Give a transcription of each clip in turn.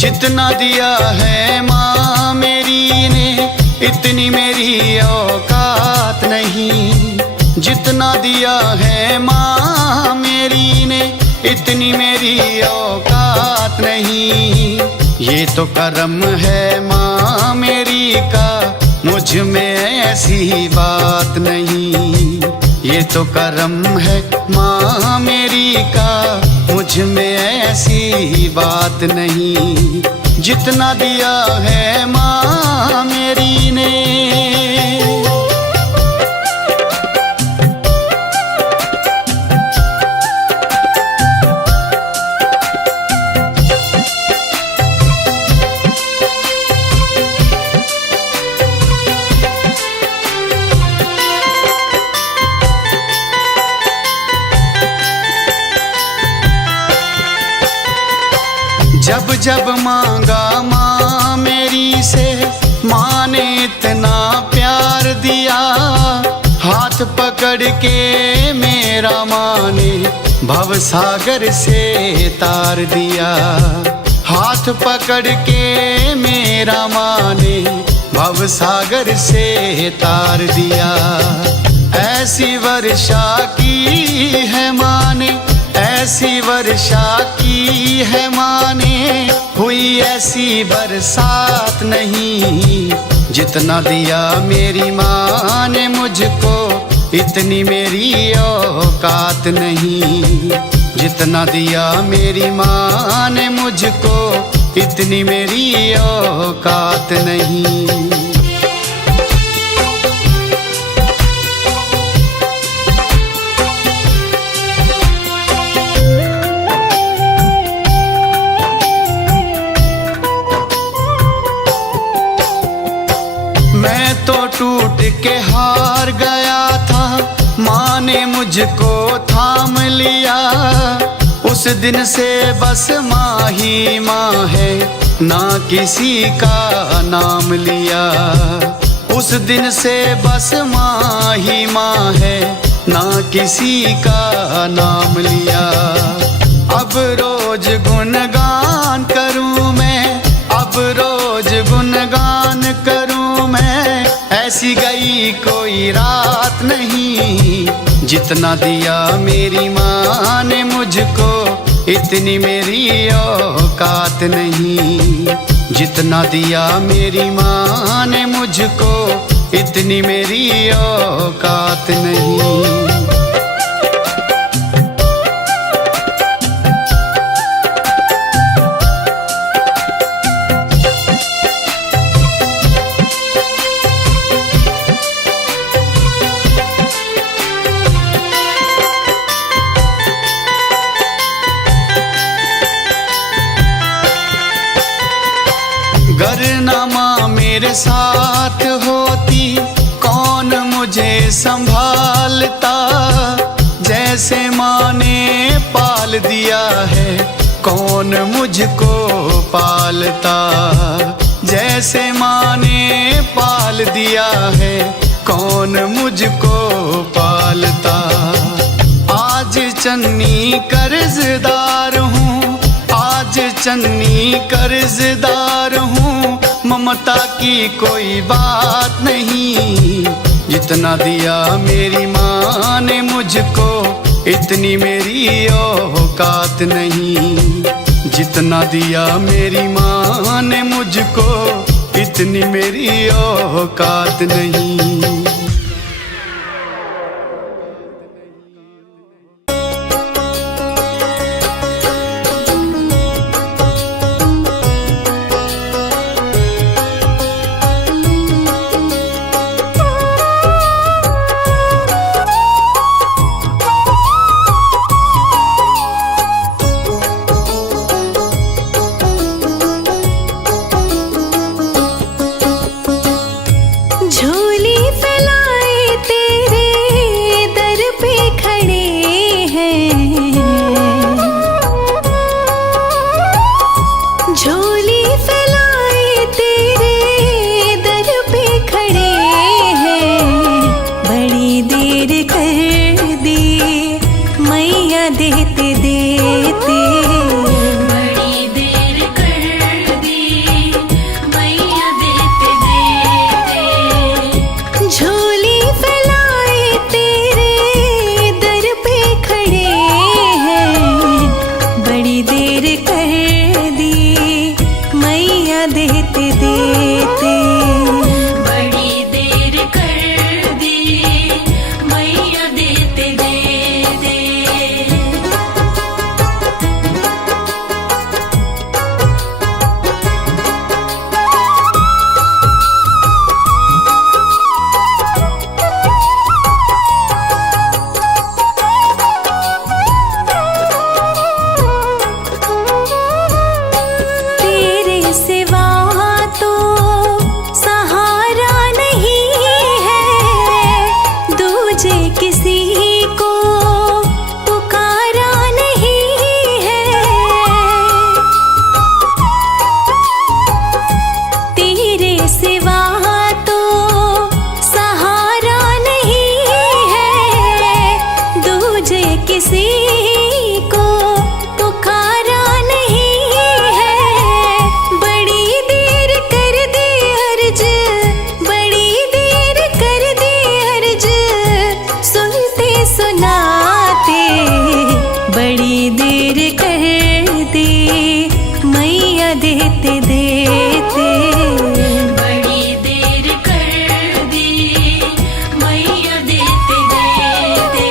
जितना दिया है माँ मेरी ने इतनी मेरी औकात नहीं। जितना दिया है माँ मेरी ने इतनी मेरी औकात नहीं। ये तो करम है माँ मेरी का, मुझ में ऐसी बात नहीं। ये तो करम है माँ मेरी का, मुझ में ऐसी बात नहीं। जितना दिया है माँ मेरी ने। जब जब मांगा माँ मेरी से, माँ ने इतना प्यार दिया। हाथ पकड़ के मेरा माँ ने भव सागर से तार दिया। हाथ पकड़ के मेरा माँ ने भव सागर से तार दिया। ऐसी वर्षा की है माँ ने, ऐसी वर्षा की है माँ ने, हुई ऐसी बरसात नहीं। जितना दिया मेरी माँ ने मुझको, इतनी मेरी औकात नहीं। जितना दिया मेरी माँ ने मुझको, इतनी मेरी औकात नहीं। मैं तो टूट के हार गया था, माँ ने मुझको थाम लिया। उस दिन से बस माँ ही माँ है, ना किसी का नाम लिया। उस दिन से बस माँ ही माँ है, ना किसी का नाम लिया। अब रोज गुणगान करूँ मैं, अब रोज गुणगान करूँ मैं, ऐसी गई कोई रात नहीं। जितना दिया मेरी माँ ने मुझको, इतनी मेरी औकात नहीं। जितना दिया मेरी माँ ने मुझको, इतनी मेरी औकात नहीं। गर ना माँ मेरे साथ होती, कौन मुझे संभालता। जैसे माँ ने पाल दिया है, कौन मुझको पालता। जैसे माँ ने पाल दिया है, कौन मुझको पालता। आज चन्नी कर्जदार हूँ, आज चन्नी कर्जदार हूँ, ममता की कोई बात नहीं। जितना दिया मेरी माँ ने मुझको, इतनी मेरी औकात नहीं। जितना दिया मेरी माँ ने मुझको, इतनी मेरी औकात नहीं। झोली फैला मैया देते देते। बड़ी देर कर दी मैया देते देते।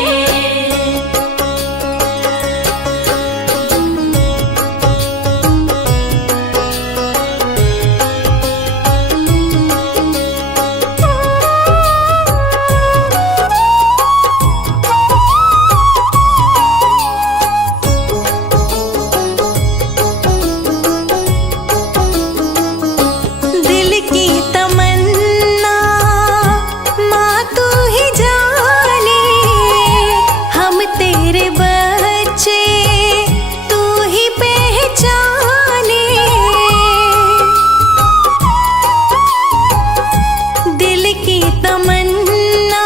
दिल की तमन्ना माँ तू ही जाने, हम तेरे बच्चे तू ही पहचाने। दिल की तमन्ना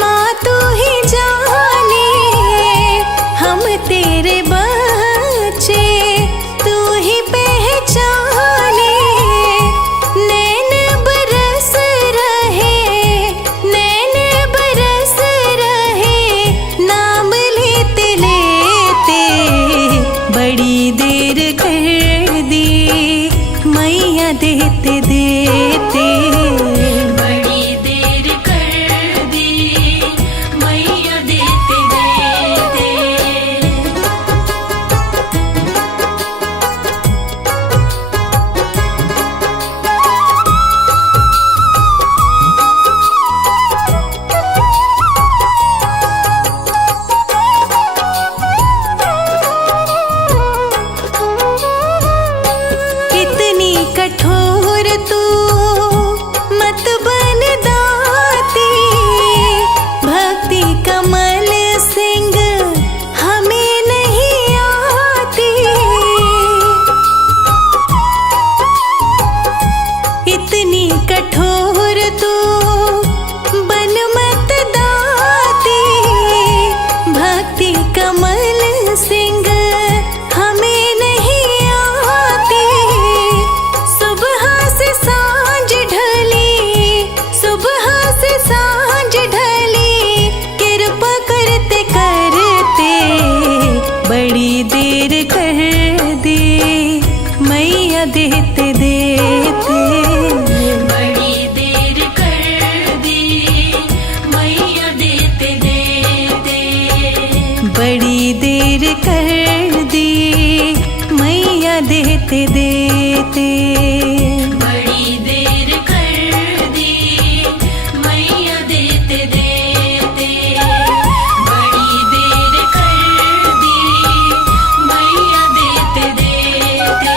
माँ तू ही जाने, हम तेरे बच्चे तू ही पहचाने। नैन बरस रहे, नैन बरस रहे, नाम लेते लेते। बड़ी देर कर दी मैया देते देते। बड़ी देर कर दी मैया देते देते। कितनी कठोर तू मत बन दाती, भक्ति कमल सिंह हमें नहीं आती। इतनी कठोर तू बन मत दाती, भक्ति कमल सिंह हमें नहीं आती। सुबह से सांझ ढली, सुबह से सांझ ढली, कृपा करते करते। बड़ी देर कर दी मैया देते देते। बड़ी देर कर दी मैया देते देते। बड़ी देर कर दी मैया देते देते। बड़ी देर कर दी मैया देते देते। बड़ी देर कर दी मैया देते देते।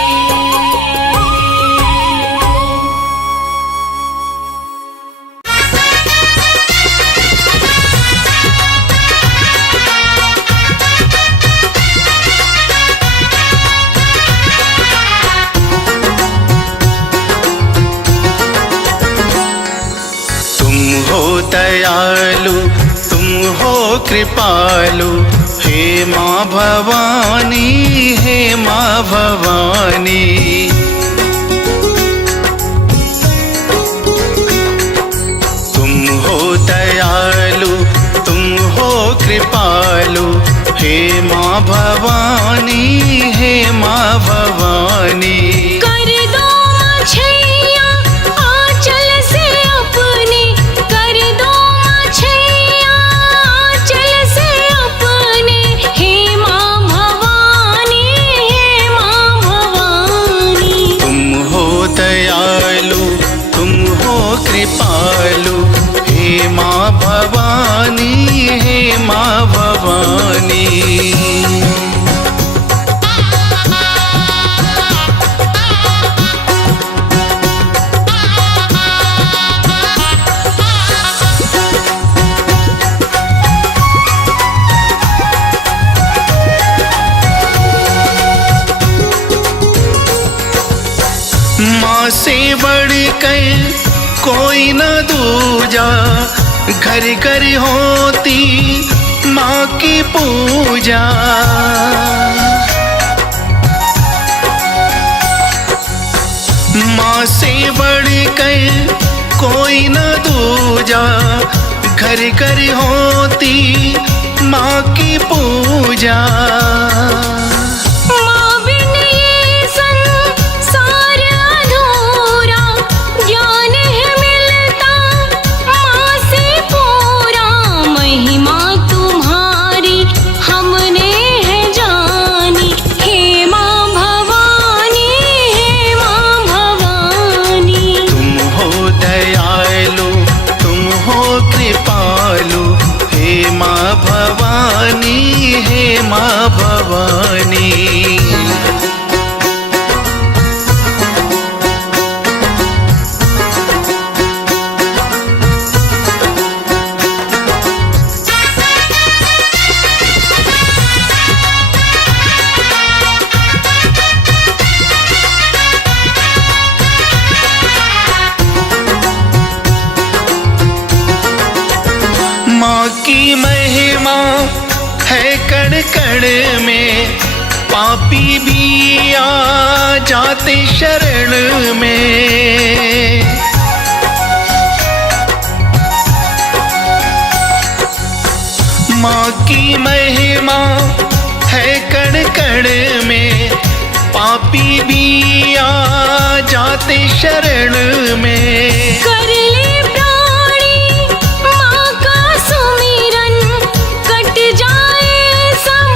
तुम हो दयालु, तुम हो कृपालु, हे माँ भवानी, हे माँ भवानी। तुम हो दयालु, तुम हो कृपालु, हे माँ भवानी, हे माँ भवानी। कर दो छैया आंचल से अपने, कर दो छैया आंचल से अपने। हे माँ भवानी, हे माँ भवानी। तुम हो दयालु, तुम हो कृपालु, हे माँ भवानी, हे माँ भवानी। माँ से बढ़कर कोई न दूजा, घर घर होती माँ की पूजा। माँ से बढ़कर कोई न दूजा, घर घर होती माँ की पूजा। माँ बिन ये में, पापी भी आ जाते शरण में। माँ की महिमा है कण कण में, पापी भी आ जाते शरण में। कर ले प्राणी माँ का सुमिरन, कट जाए सब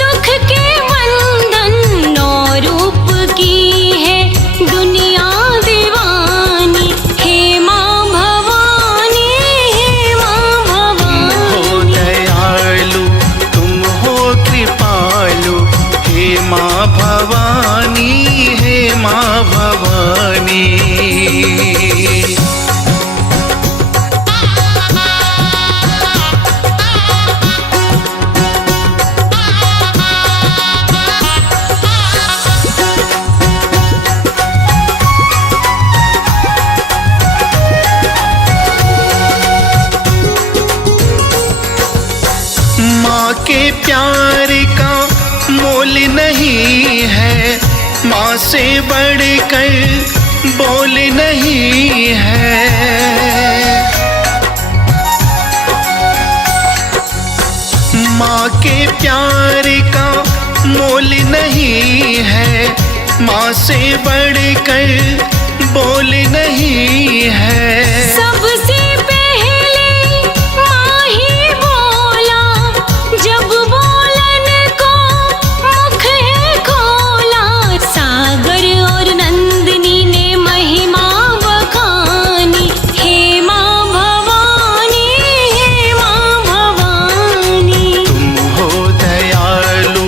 दुख के बंधन। नौ रूप की है दुनिया दीवानी, हे माँ भवानी, हे माँ भवानी। हो दयालु तुम हो कृपालु, हे माँ भवानी, हे माँ भवानी। माँ के प्यार का मोल नहीं है, माँ से बढ़कर बोल नहीं है। माँ के प्यार का मोल नहीं है, माँ से बढ़कर बोल नहीं है। सबसे पहले माँ ही बोला, जब बोलन को मुख है खोला। सागर और नंदिनी ने महिमा बखानी, हे माँ भवानी, हे माँ भवानी। तुम हो दयालु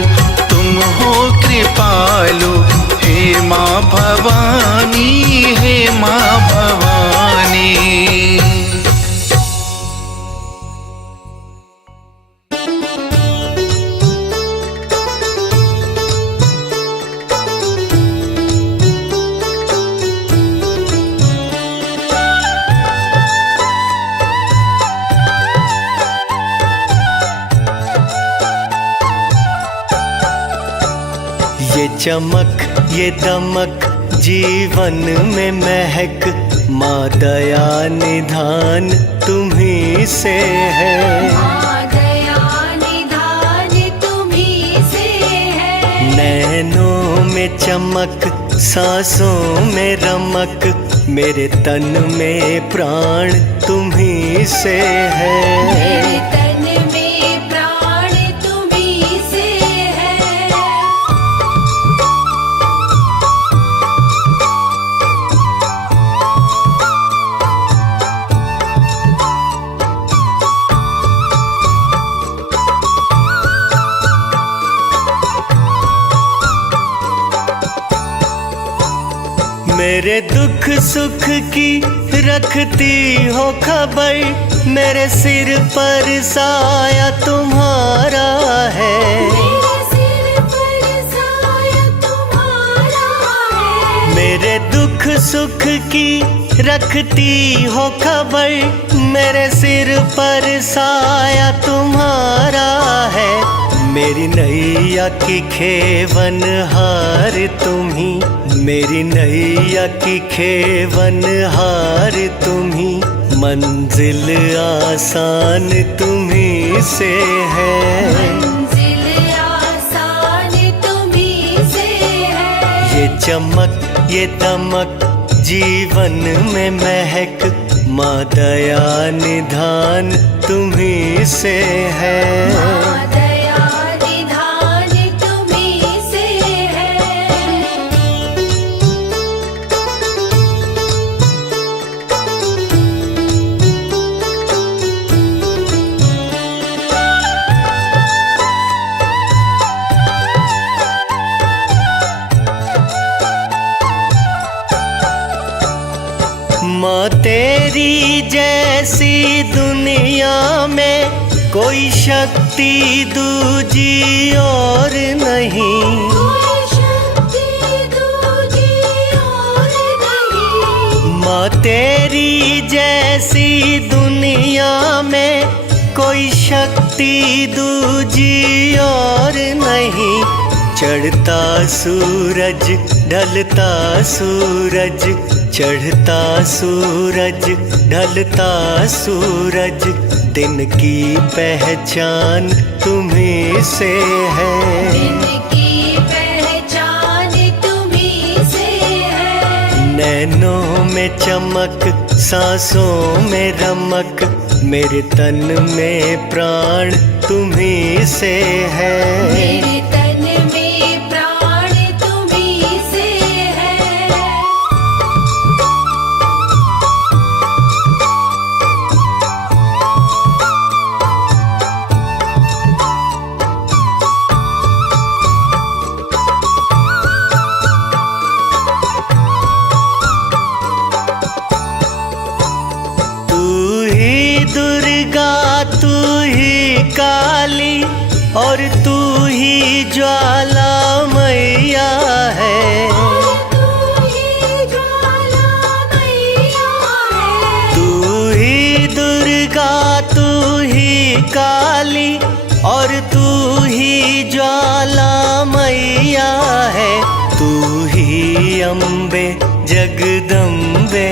तुम हो कृपालु, हे माँ भवानी, हे माँ भवानी। ये चमक ये दमक जीवन में महक, माँ दया निधान तुम्ही से है। माँ दया निधान तुम्ही से है। नैनों में चमक सांसों में रमक, मेरे तन में प्राण तुम्ही से है। मेरे तन में प्राण तुम्ही से है। मेरे दुख सुख की रखती हो खबर, मेरे सिर पर साया तुम्हारा है। मेरे सिर पर साया तुम्हारा है। मेरे दुख सुख की रखती हो खबर, मेरे सिर पर साया तुम्हारा है। मेरी नैया की खेवन हार तुम्ही, मेरी नैया की खेवन हार तुम्ही, मंजिल आसान तुम्ही से है। मंजिल आसान तुम्ही से है। ये चमक ये दमक जीवन में महक, माँ दया निधान तुम्ही से है। माँ दया निधान तुम्ही से है। माँ तेरी जैसी दुनिया में कोई शक्ति दूजी और नहीं। कोई शक्ति दूजी और नहीं। माँ तेरी जैसी दुनिया में कोई शक्ति शक्ति दूजी और नहीं। चढ़ता सूरज ढलता सूरज, चढ़ता सूरज ढलता सूरज, दिन की पहचान तुम्हीं से है। दिन की पहचान तुम्हीं से है। नैनों में चमक, सांसों में रमक, मेरे तन में प्राण तुम्हीं से है। मेरे तन में प्राण तुम्हीं से है। तू ही काली और तू ही ज्वाला मैया है। तू ही ज्वाला मैया है। तू ही दुर्गा, तू ही काली और तू ही ज्वाला मैया है। तू ही अम्बे जगदम्बे,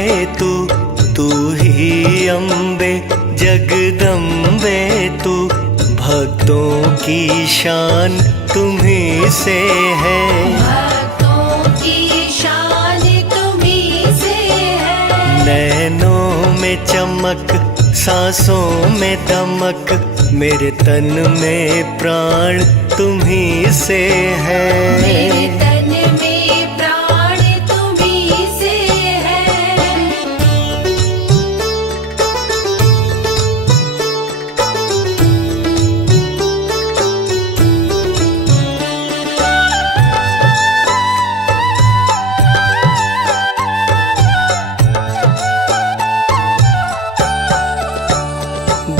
तू ही अम्बे जगदम्बे, तू भक्तों की शान तुम्हीं से है। भक्तों की शान तुम्हीं से है। नैनों में चमक, सांसों में दमक, मेरे तन में प्राण तुम्हीं से है। मेरे तन में प्राण तुम्हीं से है।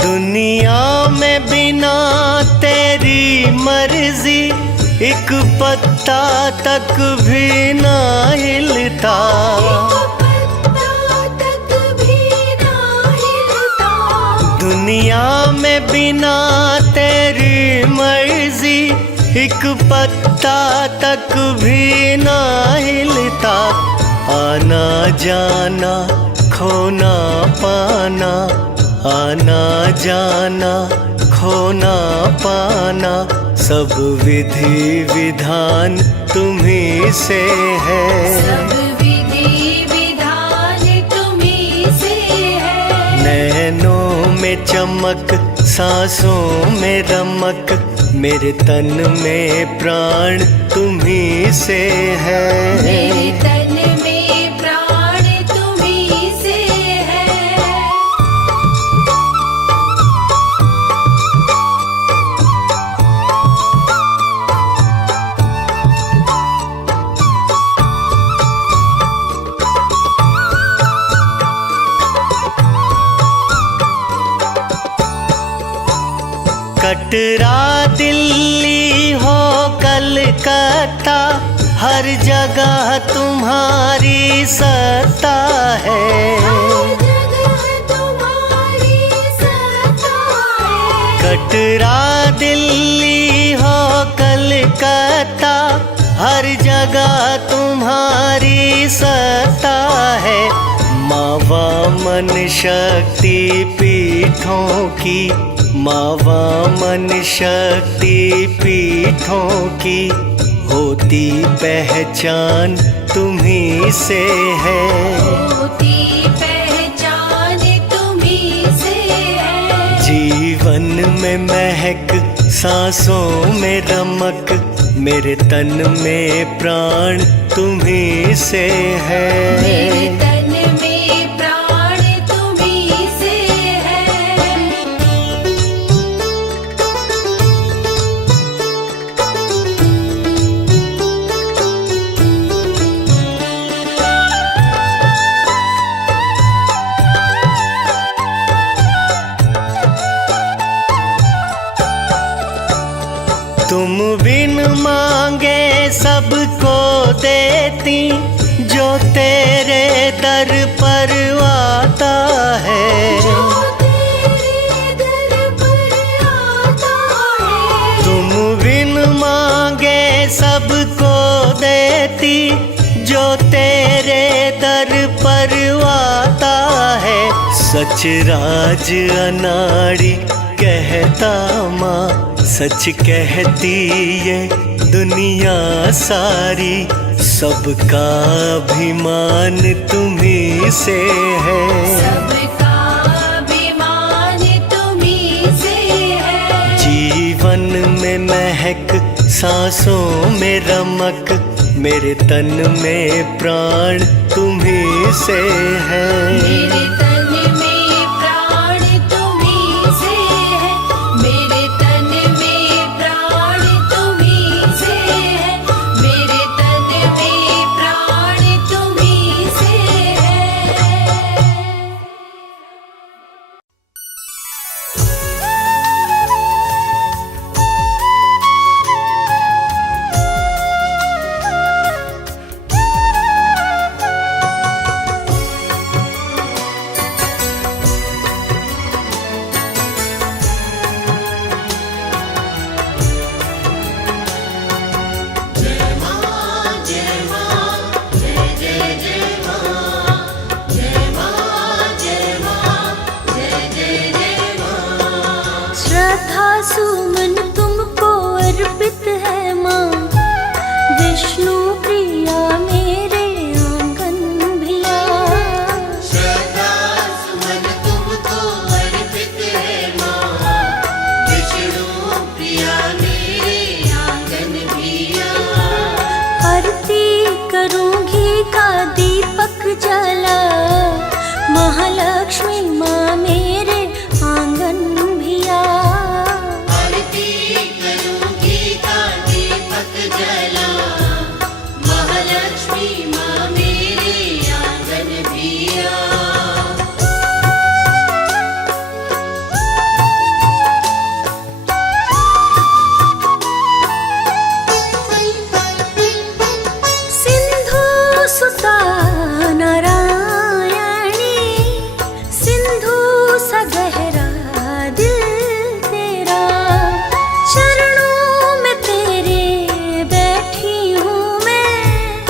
दुनिया में बिना तेरी मर्जी एक पत्ता तक भी ना हिलता। पत्ता तक भी ना हिलता। दुनिया में बिना तेरी मर्जी एक पत्ता तक भी ना हिलता। आना जाना खोना पाना, आना जाना खोना पाना, सब विधि विधान तुम्हीं से है। सब विधि विधान तुम्हीं से है। नैनों में चमक, सांसों में रमक, मेरे तन में प्राण तुम्हीं से है। मेरे तन में प्राण तुम्हीं से है। कटरा दिल्ली हो कलकत्ता, हर जगह तुम्हारी सत्ता है। हर जगह तुम्हारी सत्ता है। कटरा दिल्ली हो कलकत्ता, हर जगह तुम्हारी सत्ता है। माँ वामन शक्ति पीठों की, माँ वामन शक्ति पीठों की, होती पहचान तुम्हीं से है। होती पहचान तुम्हीं से है। जीवन में महक, सांसों में रमक, मेरे तन में प्राण तुम्हीं से है। मेरे तन में प्राण तुम्हीं से है। तुम बिन मांगे सबको देती, जो तेरे जो तेरे दर पर आता है, सच राज अनाड़ी कहता माँ, सच कहती ये दुनिया सारी, सबका अभिमान तुम्ही से है। सबका अभिमान तुम्ही से है। जीवन में महक, सांसों में रमक, मेरे तन में प्राण तुम्ही से है। मेरे तन में प्राण तुम्ही से है। मेरे तन में प्राण तुम्ही से है। मेरे तन में प्राण तुम्ही से है। श्रद्धा सुमन तुमको अर्पित है माँ, विष्णु प्रिया मेरे आंगन भिया। श्रद्धा सुमन तुमको अर्पित है माँ, विष्णु प्रिया मेरे आंगन भिया। आरती करूँगी का दीपक जला, महालक्ष्मी माँ मेरे आंगन भिया। आरती करूँगी का दीपक जला, महालक्ष्मी माँ मेरे आंगन भिया। सिंधु सुता नारायणी, सिंधु सा गहरा दिल तेरा, चरणों में तेरे बैठी हूँ मैं,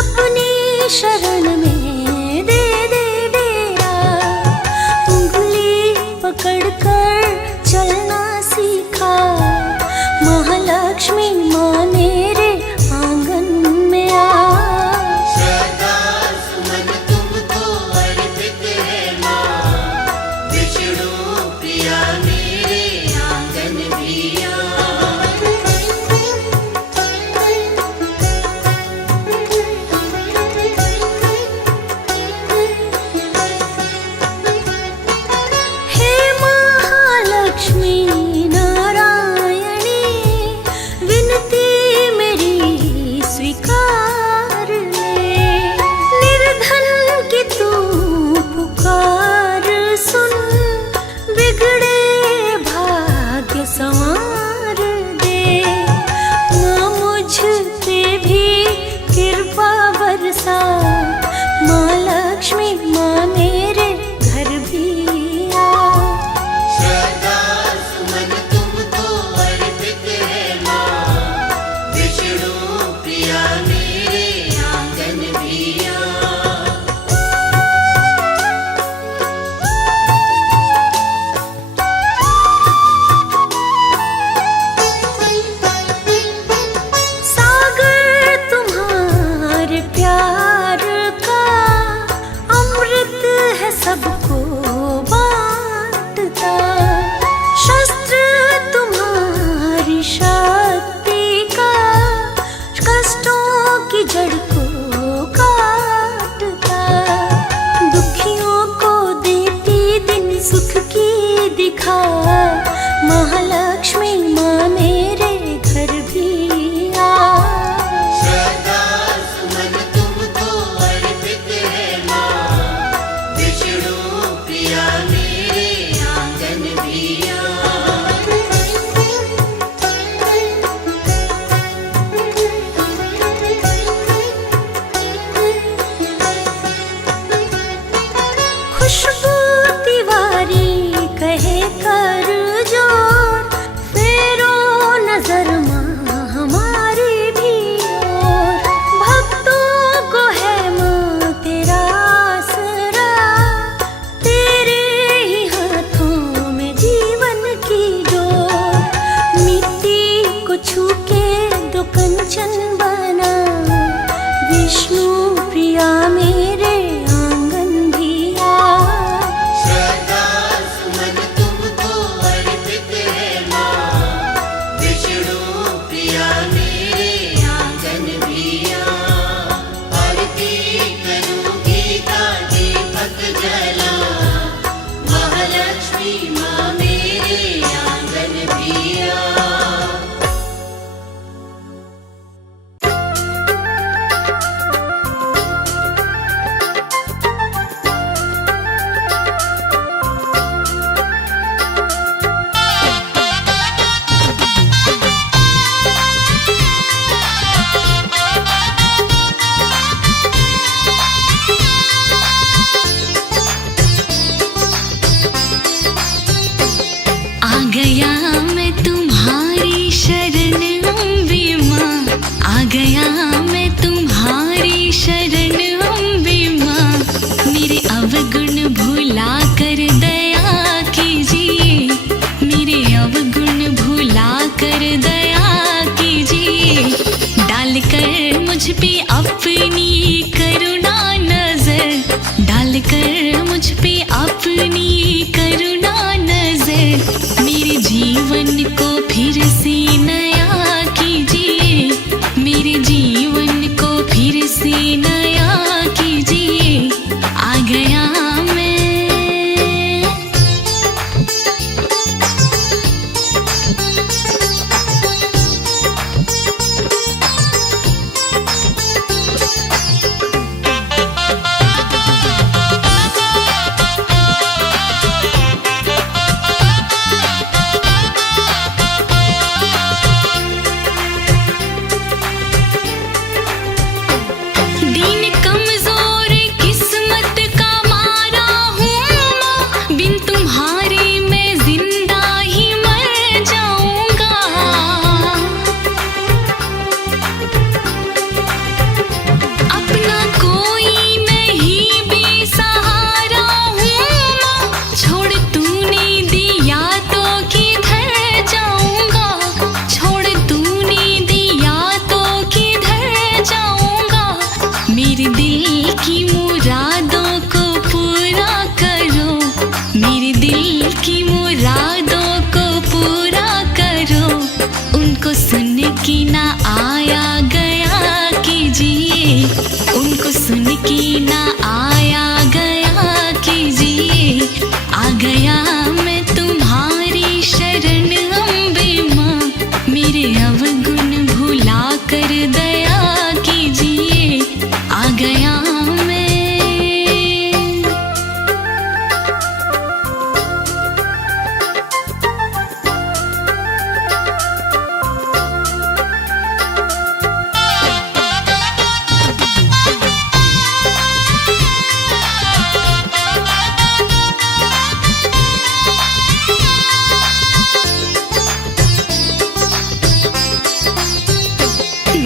अपनी शरण में दे दे डेरा। उंगली पकड़ कर चलना सीखा, महालक्ष्मी माँ मेरे आंगन में आ। श्रद्धा सुमन तुमको अर्पित है माँ, विष्णु प्रिया मेरे आंगन भिया। हे महालक्ष्मी नारायणी, विनती मेरी स्वीकार ले। निर्धन की तू पुकार सुन, बिगड़े भाग्य संवार दे। माँ मुझ पे भी कृपा बरसा, माँ लक्ष्मी माँ मेरे घर भी आ। श्रद्धा सुमन तुमको अर्पित है माँ, विष्णु प्रिया मेरे आंगन भिया। सागर तुम्हारे प्यार नया कीजिए, आ गया मैं। दिन कमजोर किस्मत का मारा हूँ, बिन तुम्हारे मैं जिंदा ही मर जाऊंगा। अपना कोई नहीं बेसहारा हूँ, छोड़ तूने दिया तो किधर जाऊंगा, छोड़ तूने दिया तो किधर जाऊंगा। मेरे दिल की मुरादों को पूरा करो, मेरे दिल की मुरादों को पूरा करो। उनको सुन के ना आया गया कीजिए, उनको सुन के ना आया गया कीजिए। आ गया मैं तुम्हारी शरण अम्बे माँ, मेरे अवगुण भुला कर दया कीजिए। आ गया मैं।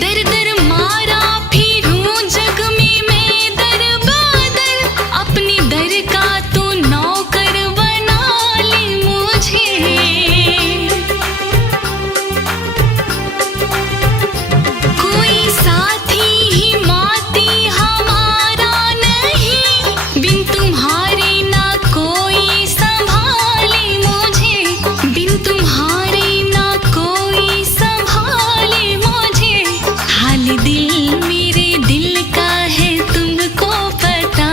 दर दर मारा फिरूं जग में मैं दर बदर, अपने दर का तू नौकर बना ले मुझे। कोई साथी हिमाती हमारा नहीं, बिन तुम्हारे ना कोई संभाले मुझे, बिन तुम्हारे ना कोई संभाले मुझे। हाल दिल मेरे दिल का है तुमको पता,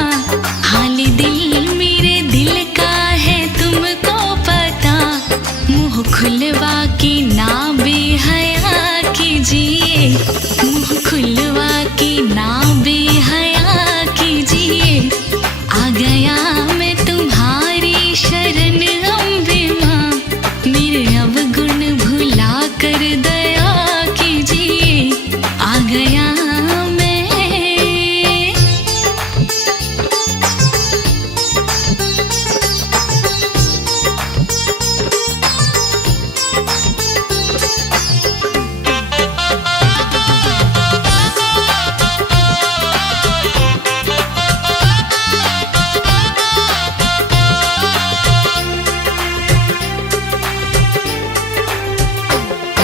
हाल दिल मेरे दिल का है तुमको पता। मुँह खुलवा के ना बेहया कीजिए, मुँह खुलवा के ना बेहया कीजिए। आ गया मैं तुम्हारी शरण अम्बे माँ, मेरे अवगुण भुला कर दया कीजिए। आ गया मैं।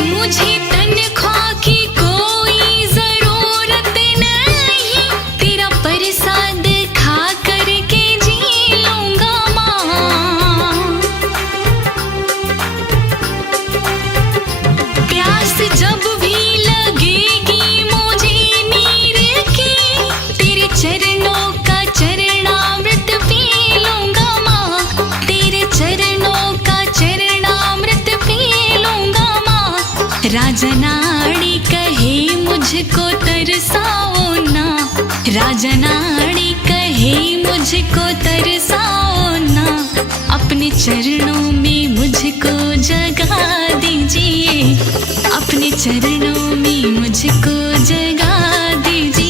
मुझे तनख्वाह की कोई जरूरत नहीं, तेरा प्रसाद खा करके जी लूंगा माँ। प्यास जब भी लगेगी मुझे नीर की, तेरे चरणों का चरणामृत पी लूंगा माँ, तेरे चरणों का चरणामृत पी लूंगा माँ। राजा नाड़ी कहे मुझको तरसाओ ना, राजा नाड़ी कहे मुझको तरसाओ ना। अपने चरणों में मुझको जगा दीजिए, अपने चरणों में मुझको जगा दीजिए।